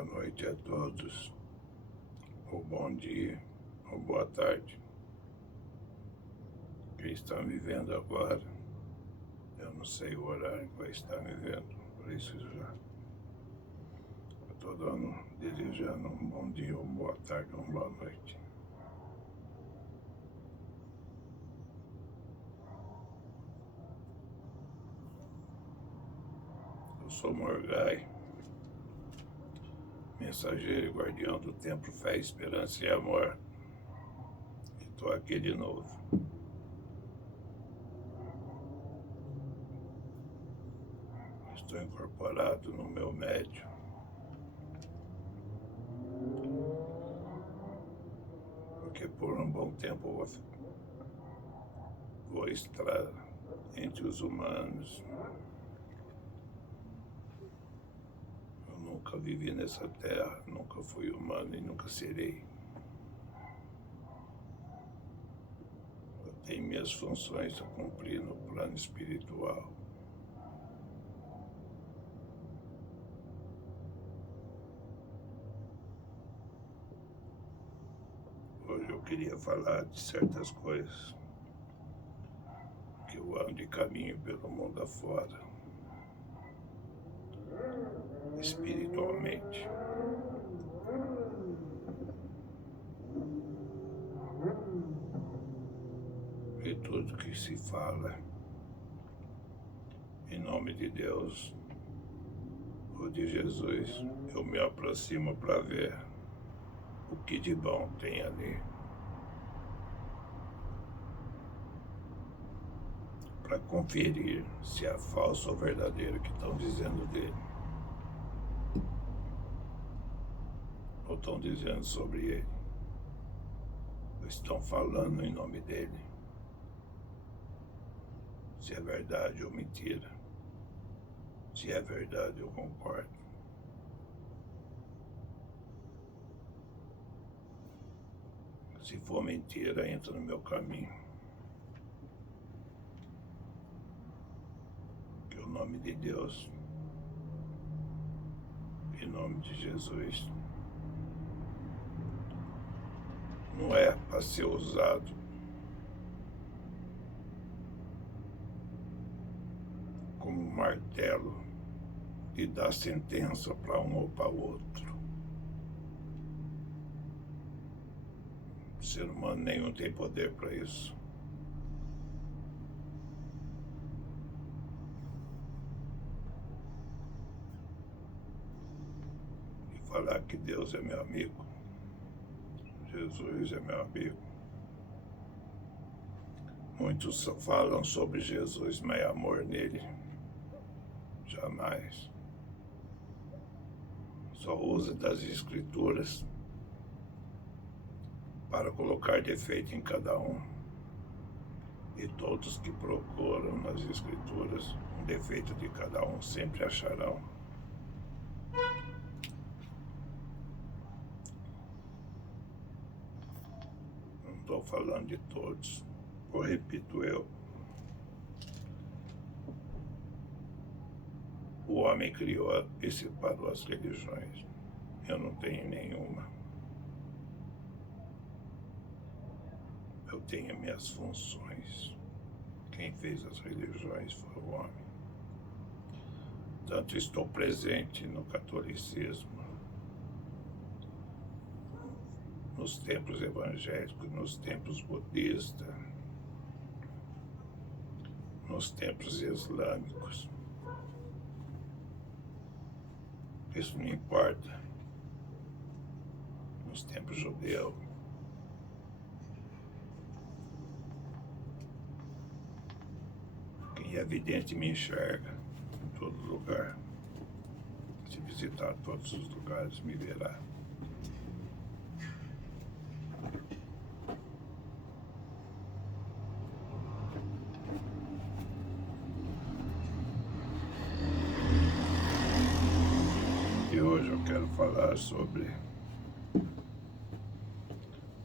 Boa noite a todos, ou bom dia, ou boa tarde. Quem está me vendo agora, eu não sei o horário que vai estar me vendo, por isso já estou desejando um bom dia, uma boa tarde, uma boa noite. Eu sou Morgai, mensageiro e guardião do Templo Fé, Esperança e Amor. E estou aqui de novo. Estou incorporado no meu médium. Porque por um bom tempo vou estar entre os humanos. Eu nunca vivi nessa terra, nunca fui humano e nunca serei. Eu tenho minhas funções a cumprir no plano espiritual. Hoje eu queria falar de certas coisas que eu ando de caminho pelo mundo afora, espiritualmente. E tudo que se fala em nome de Deus ou de Jesus, eu me aproximo para ver o que de bom tem ali, para conferir se é falso ou verdadeiro que estão dizendo dele, ou estão dizendo sobre ele, ou estão falando em nome dele, se é verdade ou mentira. Se é verdade, eu concordo. Se for mentira, entra no meu caminho. Que o nome de Deus, em nome de Jesus, não é para ser usado como martelo e dar sentença para um ou para outro. O ser humano nenhum tem poder para isso. E falar que Deus é meu amigo, Jesus é meu amigo. Muitos falam sobre Jesus, mas é amor nele. Jamais. Só usa das escrituras para colocar defeito em cada um. E todos que procuram nas escrituras um defeito de cada um sempre acharão. Não estou falando de todos, ou repito eu. O homem criou e separou as religiões. Eu não tenho nenhuma. Eu tenho minhas funções. Quem fez as religiões foi o homem. Tanto estou presente no catolicismo, nos templos evangélicos, nos templos budistas, nos templos islâmicos. Isso não importa. Nos templos judeus. Quem é vidente me enxerga em todo lugar. Se visitar todos os lugares, me verá. E hoje eu quero falar sobre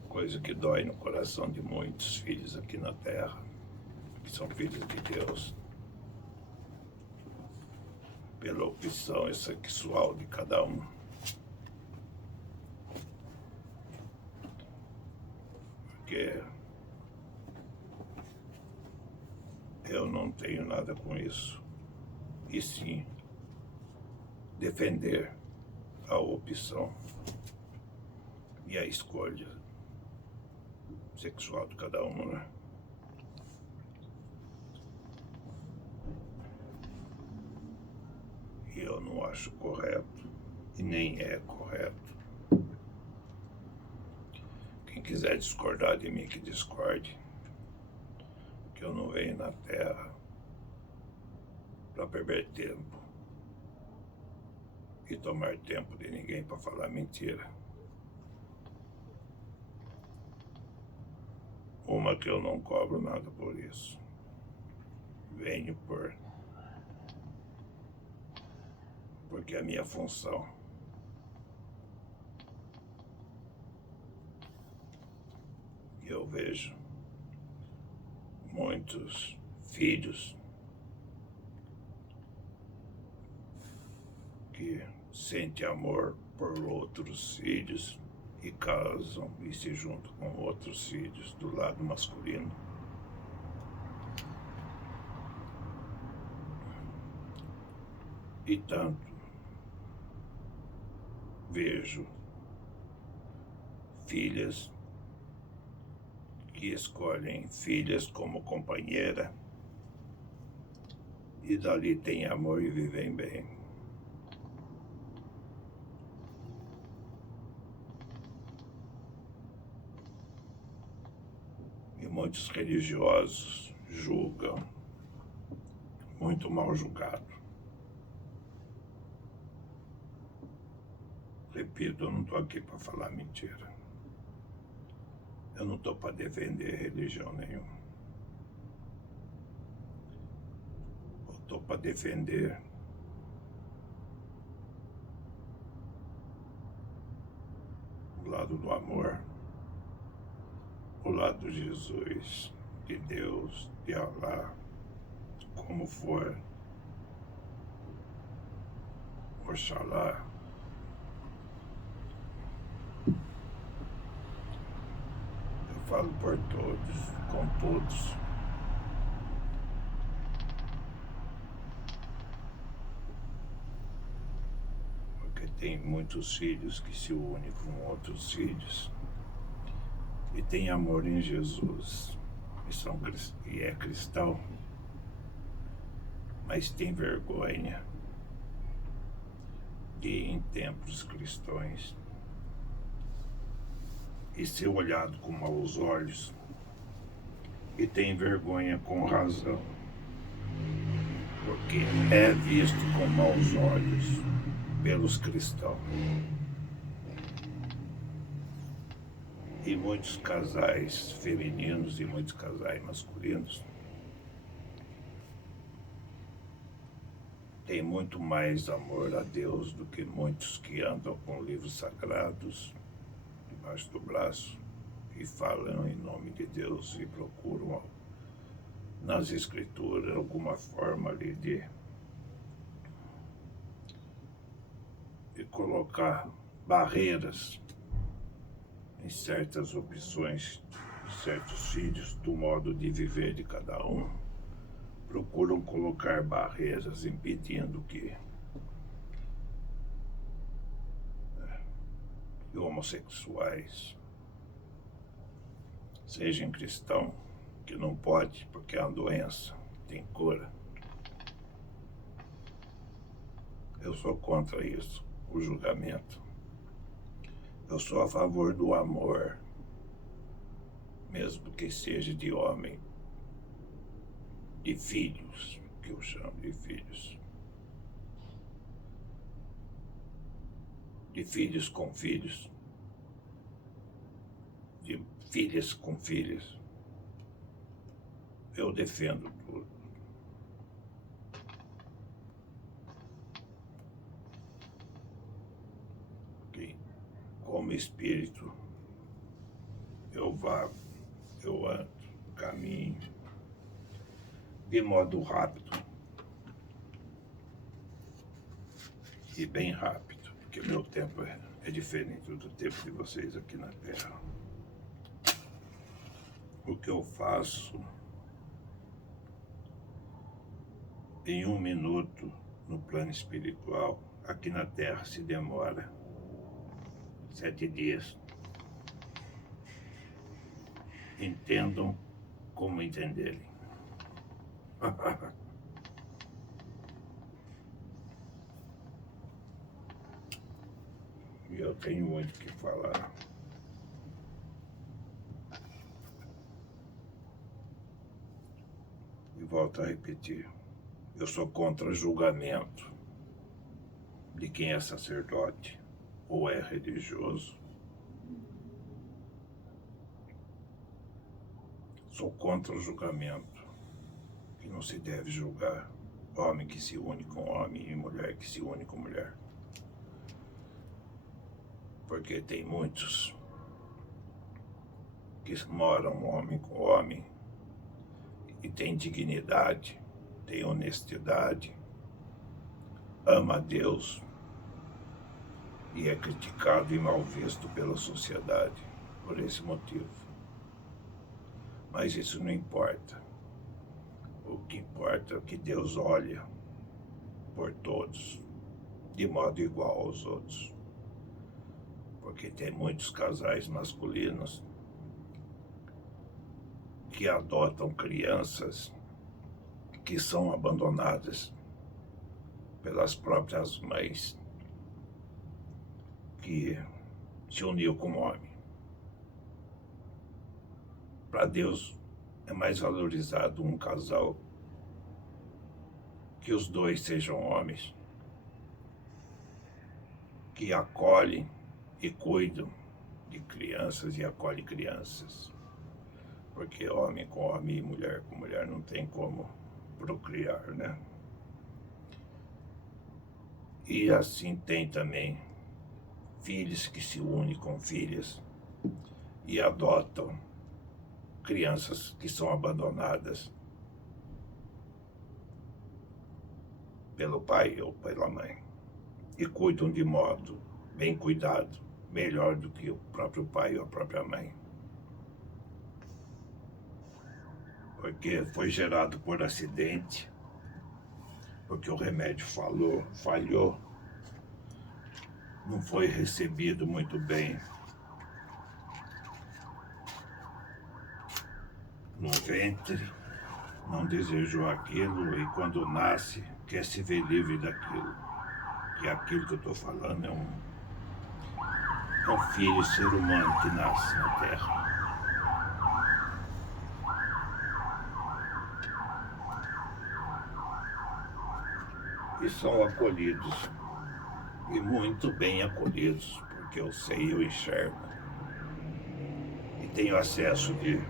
coisa que dói no coração de muitos filhos aqui na Terra, que são filhos de Deus, pela opção sexual de cada um. porque eu não tenho nada com isso. E sim, defender a opção e a escolha sexual de cada um, né? E eu não acho correto, e nem é correto. Quem quiser discordar de mim, que discorde, que eu não venho na Terra para perder tempo e tomar tempo de ninguém para falar mentira. Uma que eu não cobro nada por isso. Venho porque é a minha função. E eu vejo muitos filhos que sentem amor por outros filhos e casam e se juntam com outros filhos do lado masculino. E tanto vejo filhas que escolhem filhas como companheira e dali tem amor e vivem bem. E muitos religiosos julgam, muito mal julgado. Repito, eu não estou aqui para falar mentira. Eu não estou para defender religião nenhuma. Eu estou para defender o lado do amor, o lado de Jesus, de Deus, de Allah, como for, Oxalá. Eu falo por todos, com todos. Porque tem muitos filhos que se unem com outros filhos e tem amor em Jesus e é cristão, mas tem vergonha de ir em templos cristãos e ser olhado com maus olhos, e tem vergonha com razão, porque é visto com maus olhos pelos cristãos. E muitos casais femininos e muitos casais masculinos têm muito mais amor a Deus do que muitos que andam com livros sagrados debaixo do braço e falam em nome de Deus e procuram nas escrituras alguma forma ali de colocar barreiras em certas opções de certos filhos do modo de viver de cada um. Procuram colocar barreiras impedindo que homossexuais sejam cristãos, que não pode porque é uma doença, tem cura. Eu sou contra isso, o julgamento. Eu sou a favor do amor, mesmo que seja de homem, de filhos, que eu chamo de filhos. De filhos com filhos, de filhas com filhas. Eu defendo tudo. Que, como espírito, eu vago, eu ando, caminho, de modo rápido. E bem rápido, porque meu tempo é diferente do tempo de vocês aqui na Terra. O que eu faço em 1 minuto no plano espiritual, aqui na Terra se demora 7 dias. Entendam como entenderem. E eu tenho muito o que falar. E volto a repetir. Eu sou contra julgamento de quem é sacerdote ou é religioso. Sou contra o julgamento, que não se deve julgar homem que se une com homem e mulher que se une com mulher. Porque tem muitos que moram homem com homem e tem dignidade, tem honestidade, ama a Deus e é criticado e mal visto pela sociedade por esse motivo. Mas isso não importa. O que importa é que Deus olha por todos de modo igual aos outros. Porque tem muitos casais masculinos que adotam crianças que são abandonadas pelas próprias mães que se uniu com o homem. Para Deus é mais valorizado um casal que os dois sejam homens, que acolhem e cuidam de crianças e acolhem crianças. Porque homem com homem e mulher com mulher não tem como procriar, né? E assim tem também filhos que se unem com filhas e adotam crianças que são abandonadas pelo pai ou pela mãe e cuidam de modo bem cuidado, melhor do que o próprio pai ou a própria mãe. Porque foi gerado por acidente, porque o remédio falhou, não foi recebido muito bem no ventre, não desejou aquilo e quando nasce quer se ver livre daquilo. Que aquilo que eu estou falando é um filho ser humano que nasce na Terra. E são acolhidos, e muito bem acolhidos, porque eu sei, eu enxergo, e tenho acesso de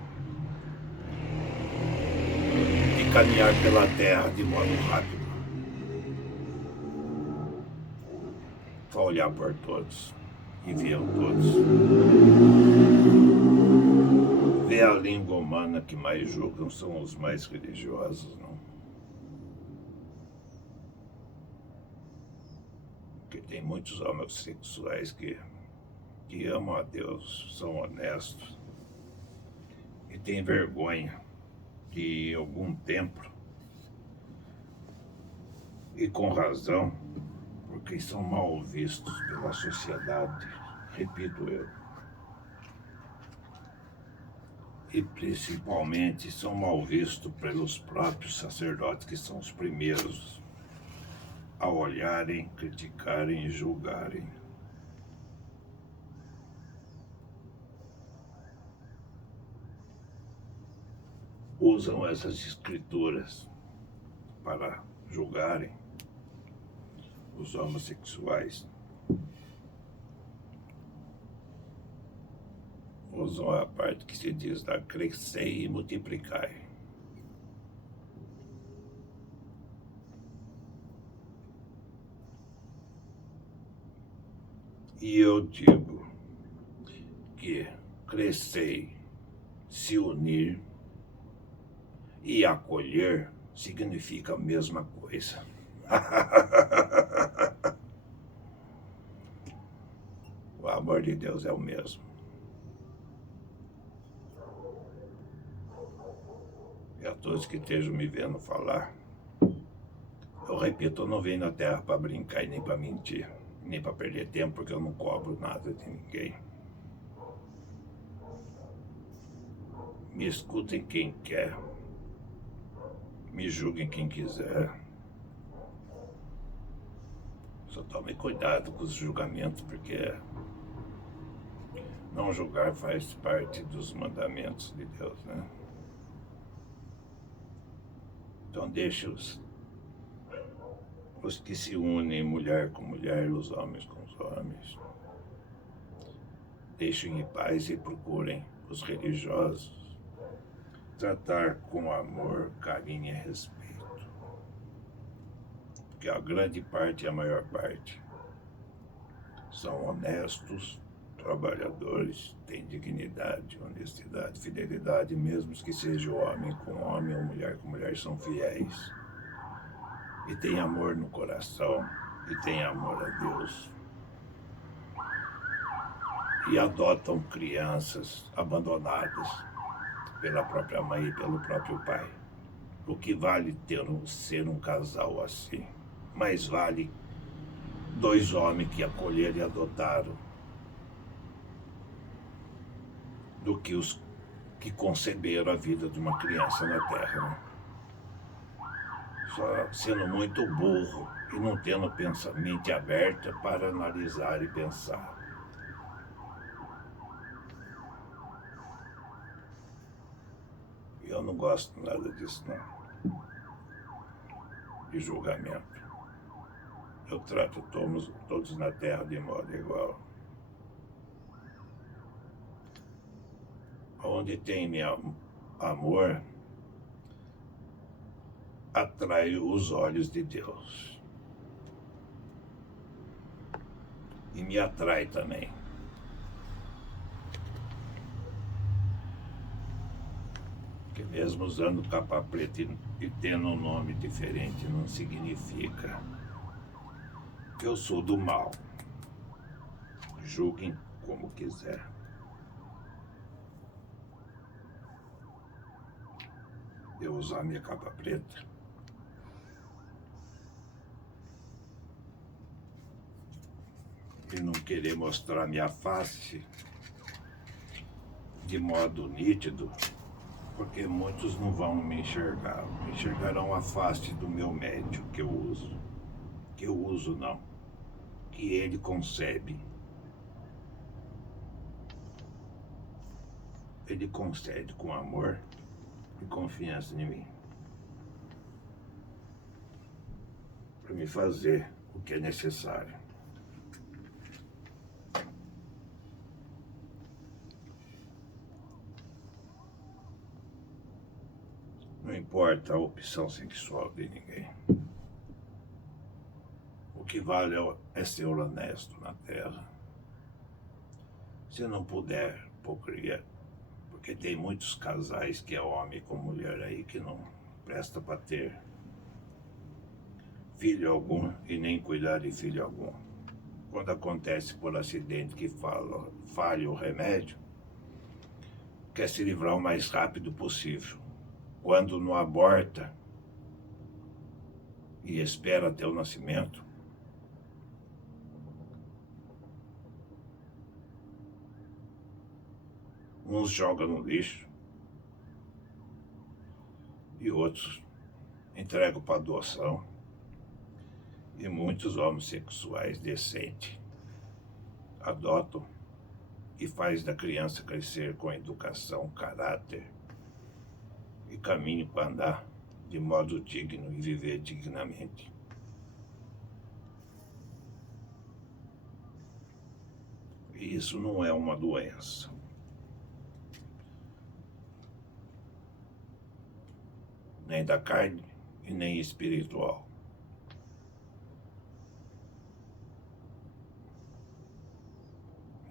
caminhar pela terra de modo rápido. Só olhar por todos, e ver todos. Ver a língua humana que mais julgam são os mais religiosos, não? Porque tem muitos homossexuais que amam a Deus, são honestos e têm vergonha de ir a algum templo, e com razão, porque são mal vistos pela sociedade, repito eu. E principalmente são mal vistos pelos próprios sacerdotes, que são os primeiros a olharem, criticarem e julgarem. Usam essas escrituras para julgarem os homossexuais. Usam a parte que se diz da crescei e multiplicai. E eu digo que crescei, se unir e acolher significa a mesma coisa. O amor de Deus é o mesmo. todos que estejam me vendo falar, eu repito, eu não venho na Terra para brincar e nem para mentir, nem para perder tempo, porque eu não cobro nada de ninguém. Me escutem quem quer, me julguem quem quiser. Só tome cuidado com os julgamentos, porque não julgar faz parte dos mandamentos de Deus, né? Então deixe os que se unem, mulher com mulher, os homens com os homens. Deixem em paz e procurem os religiosos tratar com amor, carinho e respeito. Porque a grande parte e a maior parte são honestos, trabalhadores, têm dignidade, honestidade, fidelidade, mesmo que seja homem com homem ou mulher com mulher, são fiéis. E tem amor no coração, e tem amor a Deus. E adotam crianças abandonadas pela própria mãe e pelo próprio pai. O que vale ser um casal assim? Mais vale 2 homens que acolheram e adotaram do que os que conceberam a vida de uma criança na Terra, né? Só sendo muito burro e não tendo mente aberta para analisar e pensar. Eu não gosto nada disso, não. De julgamento. Eu trato todos na Terra de modo igual. Onde tem meu amor, atrai os olhos de Deus. E me atrai também. Porque mesmo usando capa preta e tendo um nome diferente, não significa que eu sou do mal. Julguem como quiser. Eu usar minha capa preta e não querer mostrar minha face de modo nítido, porque muitos não vão me enxergar. Enxergarão a face do meu médium que eu uso. Que eu uso não, que ele concebe. Ele concede com amor e confiança em mim, para me fazer o que é necessário. Não importa a opção sexual de ninguém. O que vale é ser honesto na Terra. Se não puder, procria. Porque tem muitos casais que é homem com mulher aí que não presta para ter filho algum e nem cuidar de filho algum. Quando acontece por acidente que falha o remédio, quer se livrar o mais rápido possível. Quando não aborta e espera até o nascimento, uns jogam no lixo e outros entregam para adoção. E muitos homossexuais decentes adotam e faz da criança crescer com educação, caráter e caminho para andar de modo digno e viver dignamente. E isso não é uma doença. Nem da carne e nem espiritual.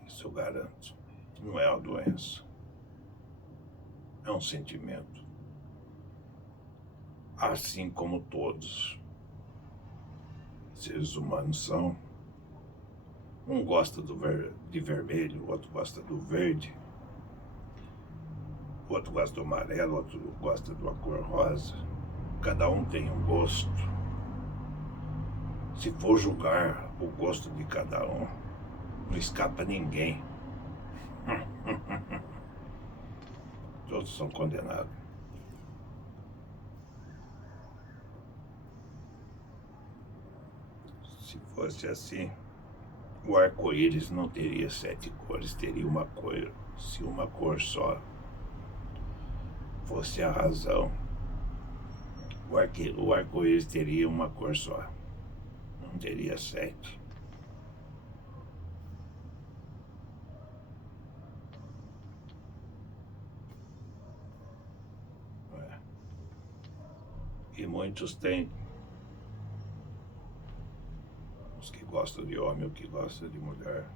Isso eu garanto. Não é uma doença. É um sentimento. Assim como todos seres humanos são. Um gosta de vermelho, o outro gosta do verde. outro gosta do amarelo, outro gosta de uma cor rosa. Cada um tem um gosto. Se for julgar o gosto de cada um, não escapa ninguém. Todos são condenados. Se fosse assim, o arco-íris não teria 7 cores, teria uma cor. Se uma cor só fosse a razão, o arco-íris teria uma cor só, não teria 7. E muitos têm, os que gostam de homem, os que gostam de mulher,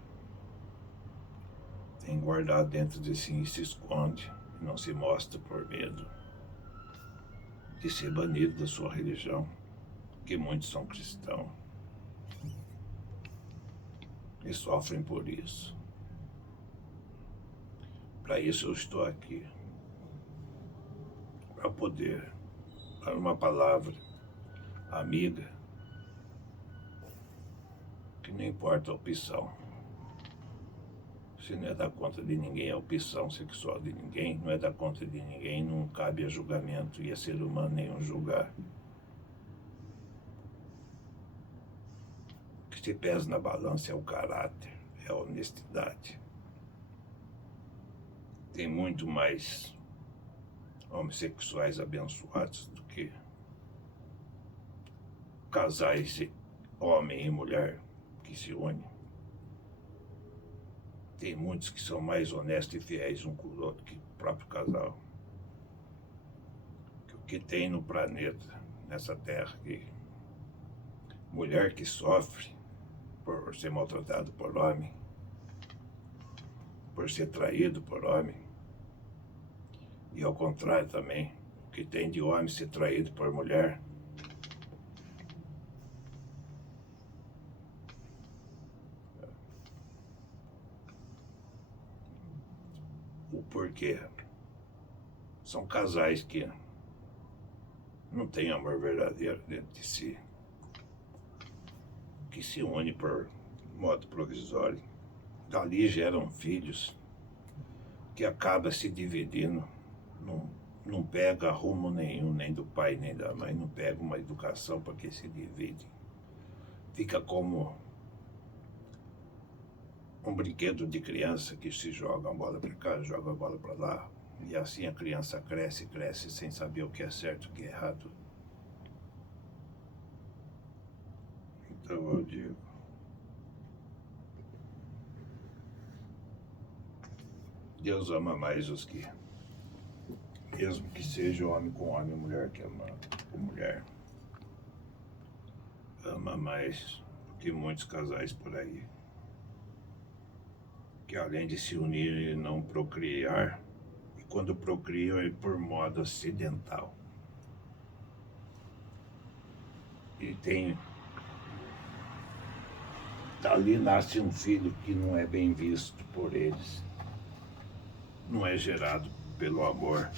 tem guardado dentro de si e se esconde, e não se mostra por medo de ser banido da sua religião, que muitos são cristãos e sofrem por isso. Para isso eu estou aqui, para poder dar uma palavra amiga, que não importa a opção. Se não é da conta de ninguém a opção sexual de ninguém, não é da conta de ninguém, não cabe a julgamento e a ser humano nenhum julgar. O que se pesa na balança é o caráter, é a honestidade. Tem muito mais homossexuais abençoados do que casais, homem e mulher, que se unem. Tem muitos que são mais honestos e fiéis um com o outro que o próprio casal. O que tem no planeta, nessa terra, que mulher que sofre por ser maltratado por homem, por ser traído por homem, e ao contrário também, o que tem de homem ser traído por mulher. O porquê? São casais que não têm amor verdadeiro dentro de si, que se unem por modo provisório. Dali geram filhos que acabam se dividindo, não pega rumo nenhum, nem do pai nem da mãe, não pega uma educação para que se divide. Fica como um brinquedo de criança que se joga a bola para cá, joga a bola para lá, e assim a criança cresce, cresce sem saber o que é certo e o que é errado. Então eu digo, Deus ama mais os que, mesmo que seja homem com homem, mulher que ama com mulher, ama mais do que muitos casais por aí, que além de se unir e não procriar, e quando procriam é por modo acidental. E dali nasce um filho que não é bem visto por eles, não é gerado pelo amor.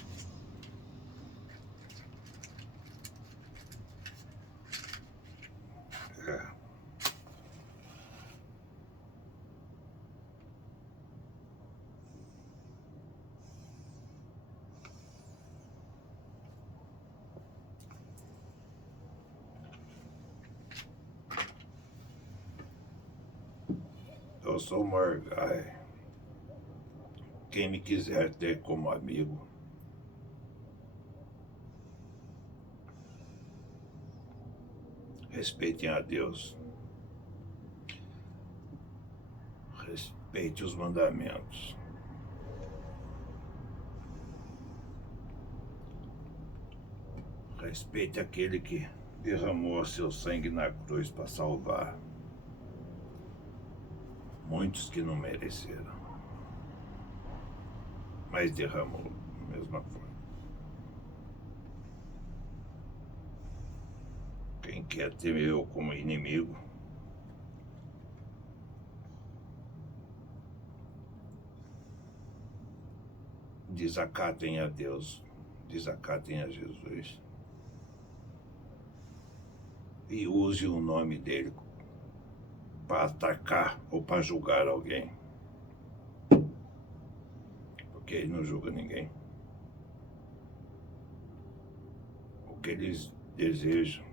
Eu sou Morgai. Quem me quiser ter como amigo, respeitem a Deus, respeite os mandamentos, respeite aquele que derramou seu sangue na cruz para salvar muitos que não mereceram, mas derramou da mesma forma. Quem quer ter eu como inimigo, desacatem a Deus, desacatem a Jesus e use o nome dele para atacar ou para julgar alguém, porque ele não julga ninguém. O que eles desejam,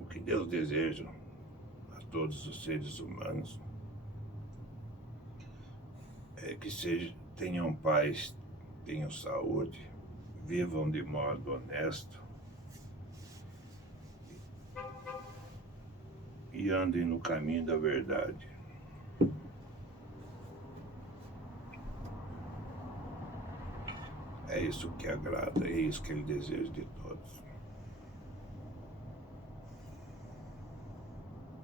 o que Deus deseja a todos os seres humanos é que tenham paz, tenham saúde, vivam de modo honesto e andem no caminho da verdade. É isso que agrada, é isso que ele deseja de todos.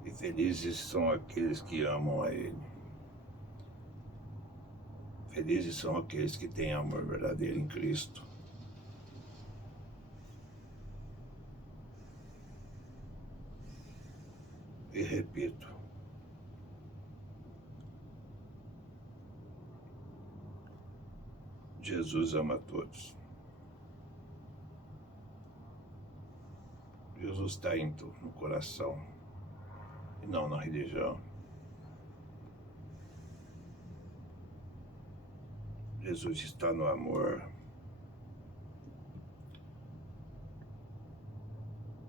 E felizes são aqueles que amam a ele. Felizes são aqueles que têm amor verdadeiro em Cristo. E repito, Jesus ama todos. Jesus está no coração e não na religião. Jesus está no amor.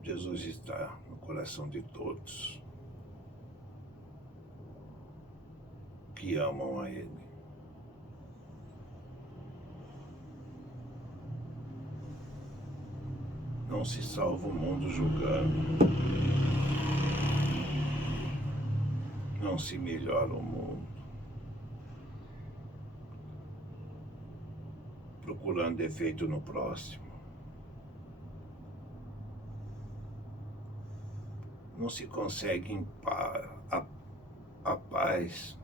Jesus está no coração de todos que amam a Ele. Não se salva o mundo julgando. Não se melhora o mundo procurando defeito no próximo. Não se consegue a paz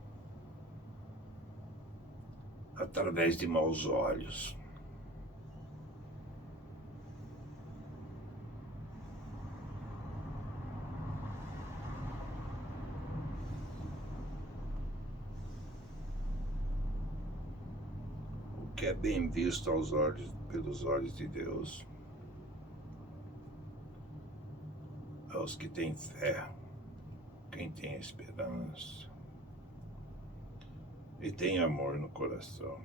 através de maus olhos. O que é bem visto pelos olhos de Deus é os que têm fé, quem tem esperança e tem amor no coração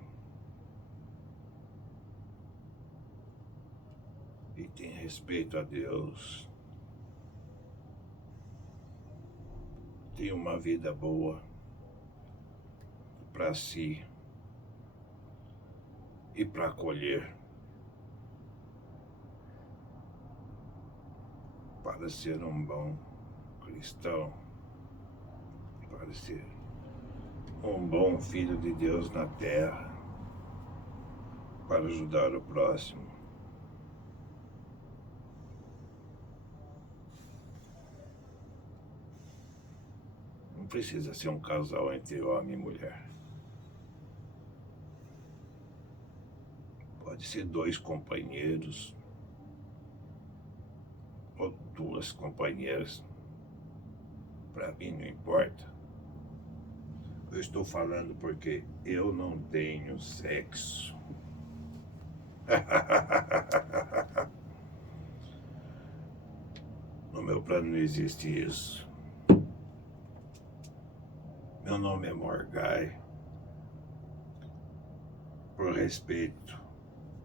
e tem respeito a Deus, tem uma vida boa para si e para acolher, para ser um bom cristão, para ser um bom filho de Deus na terra, para ajudar o próximo. Não precisa ser um casal entre homem e mulher. Pode ser 2 companheiros ou 2 companheiras. Para mim não importa. Eu estou falando porque eu não tenho sexo. No meu plano não existe isso. Meu nome é Morgai. Por respeito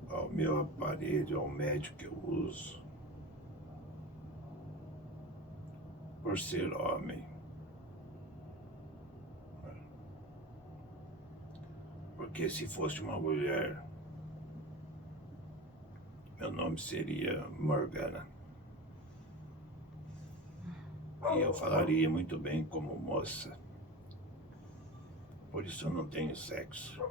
ao meu aparelho, ao médio que eu uso, por ser homem, porque se fosse uma mulher, meu nome seria Morgana, e eu falaria muito bem como moça, por isso eu não tenho sexo.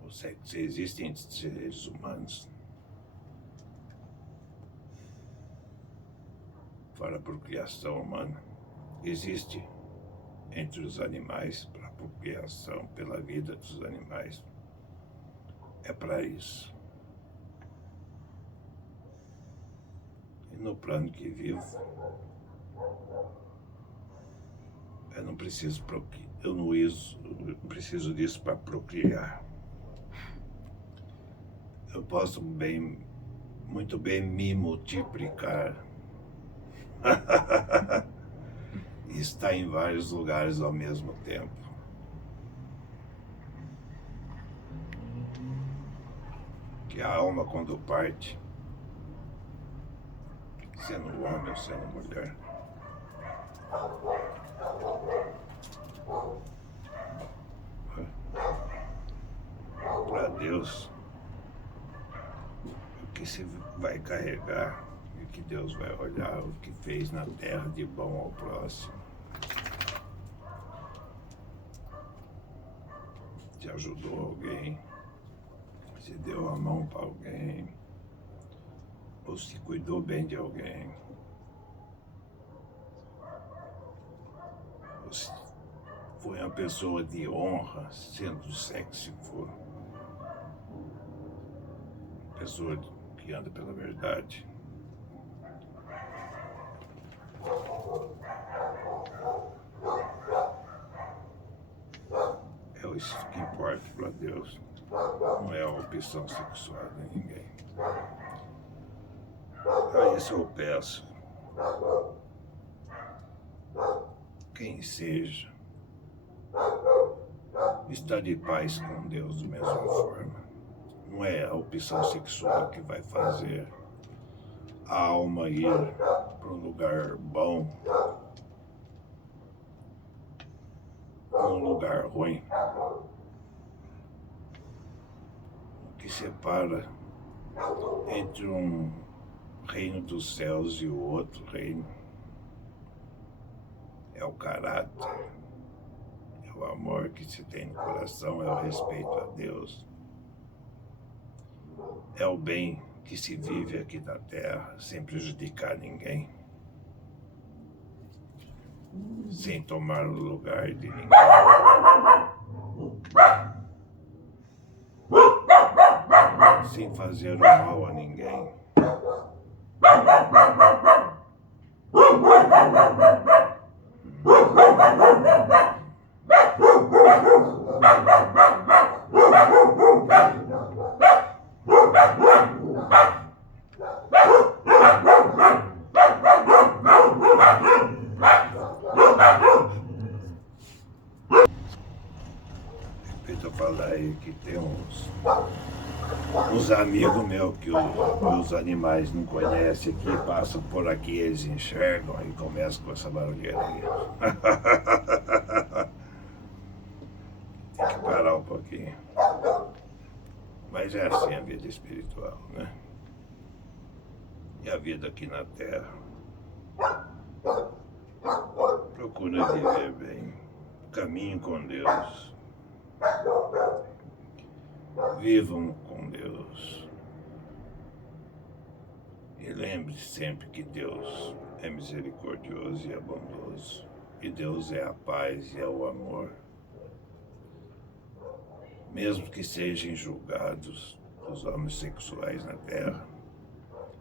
O sexo existe entre seres humanos para a procriação humana, existe entre os animais para a procriação, pela vida dos animais. É para isso. E no plano que vivo, é eu não preciso disso para procriar. Eu posso muito bem me multiplicar e estar em vários lugares ao mesmo tempo. Que a alma, quando parte, sendo homem ou sendo mulher, para Deus, o que se vai carregar e que Deus vai olhar o que fez na terra de bom ao próximo. Se ajudou alguém, se deu a mão para alguém, ou se cuidou bem de alguém, ou se foi uma pessoa de honra, sendo do sexo que for, pessoa que anda pela verdade. É isso que importa para Deus, não é a opção sexual de ninguém. A isso eu peço, quem seja, está de paz com Deus da mesma forma. Não é a opção sexual que vai fazer a alma ir para um lugar bom ou um lugar ruim. O que separa entre um reino dos céus e o outro reino é o caráter, é o amor que se tem no coração, é o respeito a Deus, é o bem que se vive aqui na terra sem prejudicar ninguém, sem tomar o lugar de ninguém, sem fazer o mal a ninguém. Eu falar aí que tem uns amigos meus que os animais não conhecem aqui, passam por aqui, eles enxergam e começam com essa barulheira aí. Tem que parar um pouquinho. Mas é assim a vida espiritual, né? E a vida aqui na Terra. Procura viver bem. Caminhe com Deus. Vivam com Deus. E lembre-se sempre que Deus é misericordioso e é bondoso. E Deus é a paz e é o amor. Mesmo que sejam julgados os homens sexuais na terra,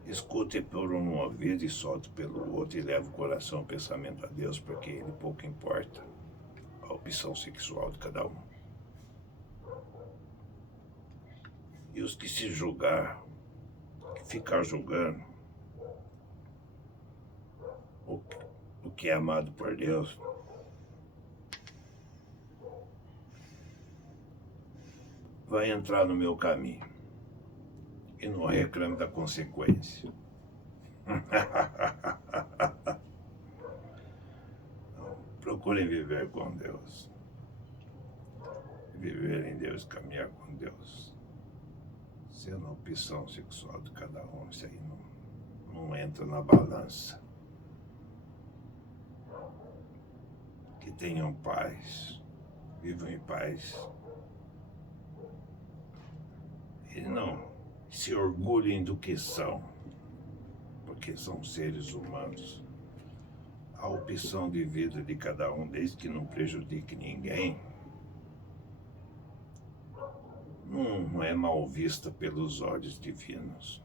escute por um ouvido e solte pelo outro e leve o coração, o pensamento a Deus, porque ele pouco importa a opção sexual de cada um. E os que se julgar, que ficar julgando o que é amado por Deus, vai entrar no meu caminho e não reclame da consequência. Procurem viver com Deus. Viver em Deus, caminhar com Deus. Sendo a opção sexual de cada um, isso aí não entra na balança. Que tenham paz, vivam em paz. E não se orgulhem do que são, porque são seres humanos. A opção de vida de cada um, desde que não prejudique ninguém, não é mal vista pelos olhos divinos.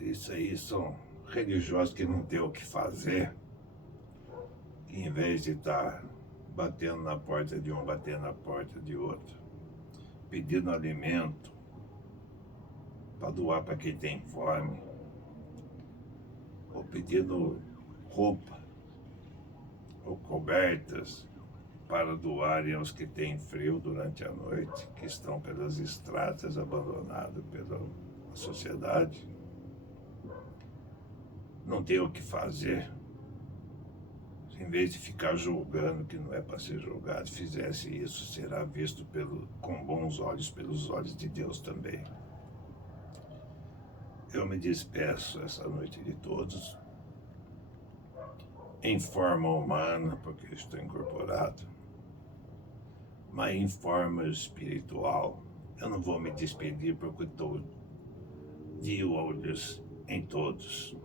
Isso aí são religiosos que não tem o que fazer, que em vez de estar batendo na porta de um, batendo na porta de outro, pedindo alimento para doar para quem tem fome, ou pedindo roupa ou cobertas para doarem aos que têm frio durante a noite, que estão pelas estradas abandonados pela sociedade, não tem o que fazer. Em vez de ficar julgando que não é para ser julgado, fizesse isso, será visto com bons olhos, pelos olhos de Deus também. Eu me despeço essa noite de todos, em forma humana, porque estou incorporado, mas em forma espiritual. Eu não vou me despedir porque estou de olhos em todos.